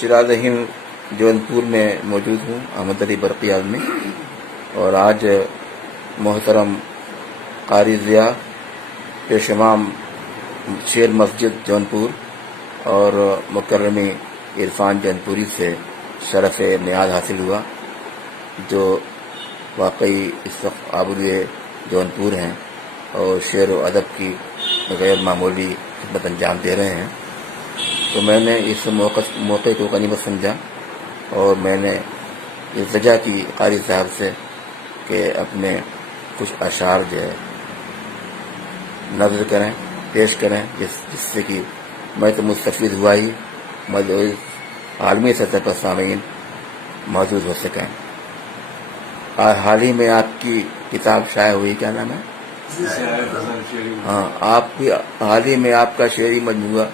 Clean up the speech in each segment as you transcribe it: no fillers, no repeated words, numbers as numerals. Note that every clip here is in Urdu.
شیراز ہند جونپور میں موجود ہوں، احمد علی برقی عالمی، اور آج محترم قاری ضیاء پیش امام شیر مسجد جونپور اور مکرمی عرفان جونپوری سے شرف نیاز حاصل ہوا، جو واقعی اس وقت آبروئے جونپور ہیں اور شعر و ادب کی غیر معمولی خدمت انجام دے رہے ہیں۔ تو میں نے اس موقع کو غنیمت سمجھا اور میں نے التجا کی قاری صاحب سے کہ اپنے کچھ اشعار جو ہے نظر کریں، پیش کریں، جس سے کہ میں تو مستفید ہوا ہی، مزید عالمی سطح پر سامعین موجود ہو سکیں۔ حال ہی میں آپ کی کتاب شائع ہوئی، کیا نام ہے؟ ہاں، آپ کی حال ہی میں آپ کا شعری مجموعہ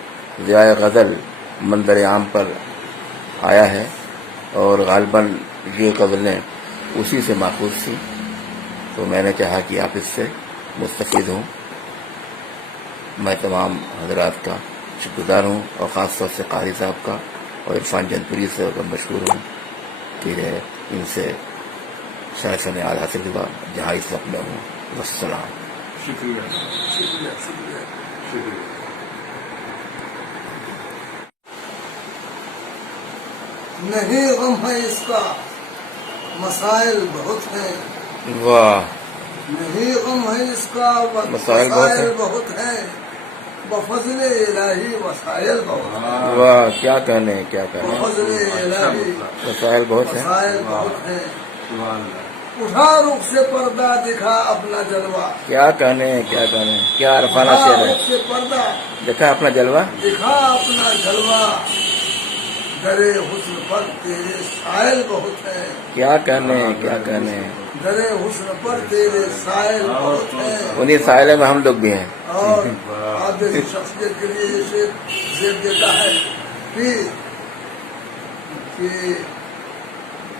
ضیاء غزل منظر عام پر آیا ہے اور غالباً یہ غزلیں اسی سے ماخوذ تھیں، تو میں نے چاہا کہ آپ اس سے مستفید ہوں۔ میں تمام حضرات کا شکر گزار ہوں اور خاص طور سے قاری صاحب کا اور عرفان جونپوری سے مشکور ہوں کہ ان سے شرف نیاز حاصل ہوا جہاں اس وقت میں ہوں۔ والسلام۔ شکریہ شکریہ شکریہ شکریہ۔ نہیں غم ہے اس کا مسائل بہت ہیں، واہ، نہیں غم ہے اس کا مسائل بہت ہیں، بفضل الہی وسائل بہت ہیں۔ واہ، کیا کہنے، کیا کہنے، بفضل الہی مسائل بہت ہیں۔ وسائل بہت ہیں۔ اٹھا رخ سے پردہ دکھا اپنا جلوہ، کیا کہنے، کیا کہنے، کیا عرفانہ اٹھا شعر ہے۔ رخ سے پردہ دیکھا اپنا جلوہ، دکھا اپنا جلوہ، درے حسن پر تیرے سائل بہت ہیں۔ کیا کہنے، کیا کہنے، درے حسن پر تیرے سائل بہت ہیں۔ انہیں سائلے میں ہم لوگ بھی ہیں۔ اور آپ جیسی شخصیت کے لیے یہ شعر دیتا ہے کہ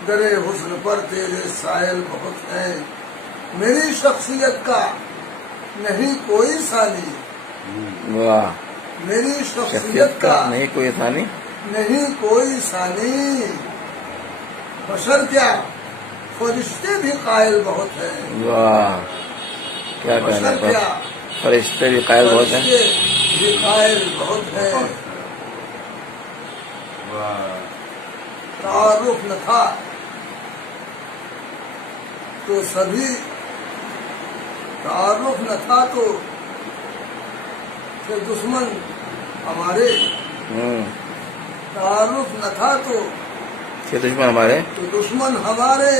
درے حسن پر تیرے سائل بہت ہیں، میری شخصیت کا نہیں کوئی ثانی، واہ، میری شخصیت شخصیت کا کا نہیں کوئی ثانی، نہیں کوئی ثانی، بشر کیا فرشتے بھی قائل بہت ہیں۔ واہ، کیا کہنے، بشر کیا فرشتے بھی قائل بہت ہیں۔ فرشتے بھی قائل بہت ہیں۔ تعارف نہ تھا تو سبھی، تعارف نہ تھا تو پھر دشمن ہمارے، تعارف نہ تھا تو کہ دشمن ہمارے، تو دشمن ہمارے،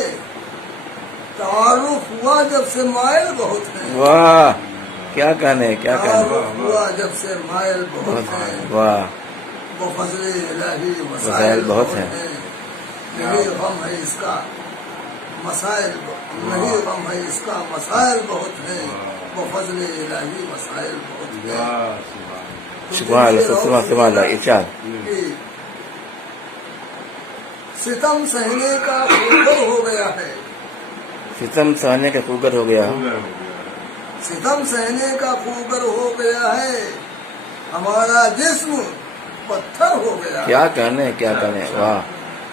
تعارف ہوا جب سے مائل بہت ہیں۔ واہ، کیا کہنے، کیا کہنے، تعارف ہوا جب سے مائل بہت ہیں، واہ، بفضل الہی وسائل وسائل بہت بہت ہیں۔ ہیں۔ نہیں غم ہے اس کا مسائل، نہیں غم ہے اس کا مسائل بہت ہیں، بفضل الہی وسائل بہت ہیں۔ سبحان اللہ، سبحان اللہ، ارشاد۔ کہ ستم سہنے کا خوگر ہو گیا ہے، ستم سہنے کا خوگر ہو گیا، ستم سہنے کا خوگر ہو گیا ہے، ہمارا جسم پتھر ہو گیا ہے، کیا کہنے، کیا کہنے، واہ،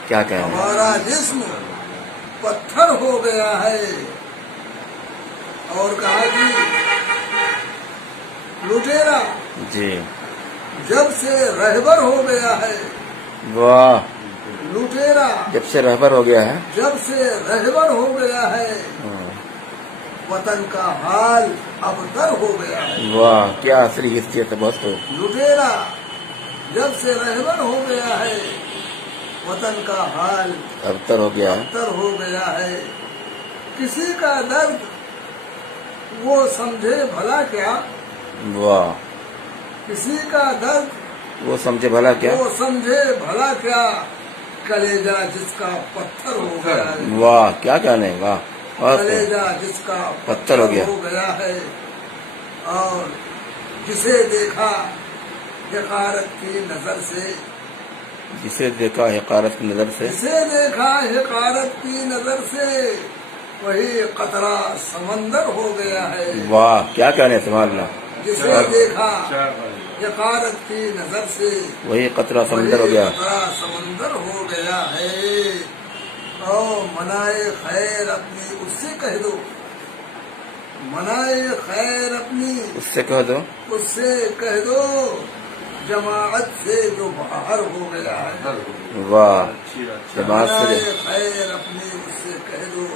کیا کہنے، ہمارا جسم پتھر ہو گیا ہے۔ اور کہا کہ لٹیرا جی، جب سے رہبر ہو گیا ہے، واہ، لٹیرا جب سے رہبر ہو گیا ہے، جب سے رہبر ہو گیا ہے، وطن کا حال ابتر ہو گیا ہے۔ واہ، کیا عصری حیثیت ہے، بہت خوب، لٹیرا جب سے رہبر ہو گیا ہے، وطن کا حال ابتر ہو گیا ہے، ابتر ہو گیا ہے۔ کسی کا درد وہ سمجھے بھلا کیا، واہ، کسی کا درد وہ سمجھے بھلا کیا، وہ سمجھے بھلا کیا، کلیجہ جس کا پتھر ہو گیا ہے، واہ، کیا کہنے، واہ، بہت خوب، کلیجہ جس کا پتھر ہو گیا ہے، اور جسے دیکھا حقارت کی نظر سے، جسے دیکھا حقارت کی نظر سے، جسے دیکھا حقارت کی نظر سے، وہی قطرہ سمندر ہو گیا ہے۔ واہ، کیا کہنے، سبحان اللہ، جسے دیکھا حقارت کی نظر سے، وہی قطرہ سمندر ہو گیا، وہی قطرہ سمندر کہو منائے خیر اپنی اس سے کہہ دو، منائے خیر اپنی اس سے کہہ دو، اس سے کہہ دو، جماعت سے جو باہر ہو گیا ہے۔ واہ، جماعت سے منائے خیر اپنی اس سے کہہ دو،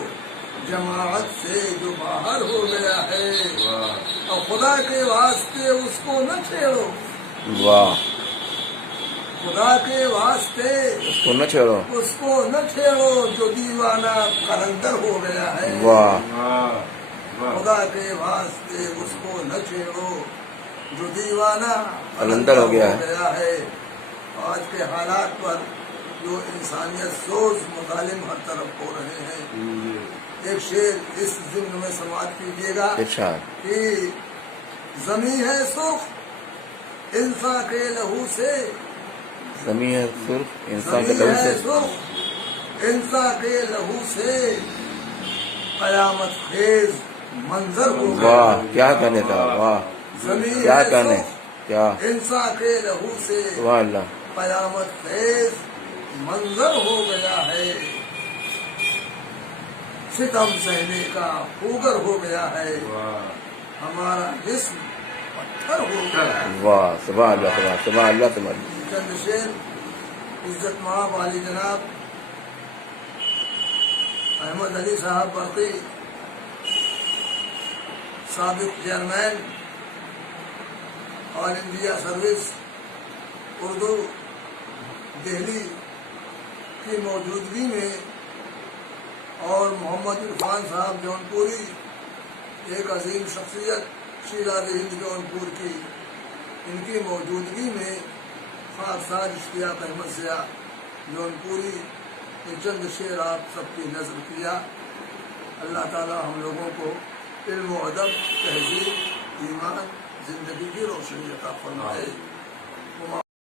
جماعت سے جو باہر ہو گیا ہے، اور خدا کے واسطے اس کو نہ چھیڑو، واہ، خدا کے واسطے اس کو نہ چھوڑو، اس کو نہ چھیڑو جو دیوانہ قلندر ہو گیا ہے۔ واہ، خدا کے واسطے اس کو نہ چھیڑو جو دیوانہ قلندر ہو گیا ہے۔ آج کے حالات پر جو انسانیت سوز مظالم ہر طرف ہو رہے ہیں، ایک شعر اس ضمن میں سماعت کیجیے گا ارشاد، کہ زمیں ہے سرخ انسان کے لہو سے، زمین ہے سرخ انسان کے زمیں لہو ہے سے، سرخ انسان کے لہو سے، قیامت خیز منظر ہو گیا۔ واہ، کیا کہنے تھا، واہ، زمیں کیا ہے کہنے، سرخ کیا، انسان کے لہو سے، سبحان اللہ، قیامت خیز منظر ہو گیا ہے، ستم سہنے کا خوگر ہو گیا ہے، ہمارا جسم پتھر ہو گیا ہے۔ واہ، سبحان اللہ، سبحان اللہ، سبحان اللہ، چند شعر عزت مآب علی جناب احمد علی صاحب برقی، سابق چیئرمین آل انڈیا سروس اردو دہلی کی موجودگی میں، اور محمد عرفان صاحب جونپوری، ایک عظیم شخصیت شیرا ہند جونپور کی، ان کی موجودگی میں خاکسار اشتیاق احمد سیاح جونپوری نے چند شعر آپ سب کی نظر کیا۔ اللہ تعالی ہم لوگوں کو علم و ادب، تہذیب، ایمان، زندگی کی روشنی عطا فرمائے۔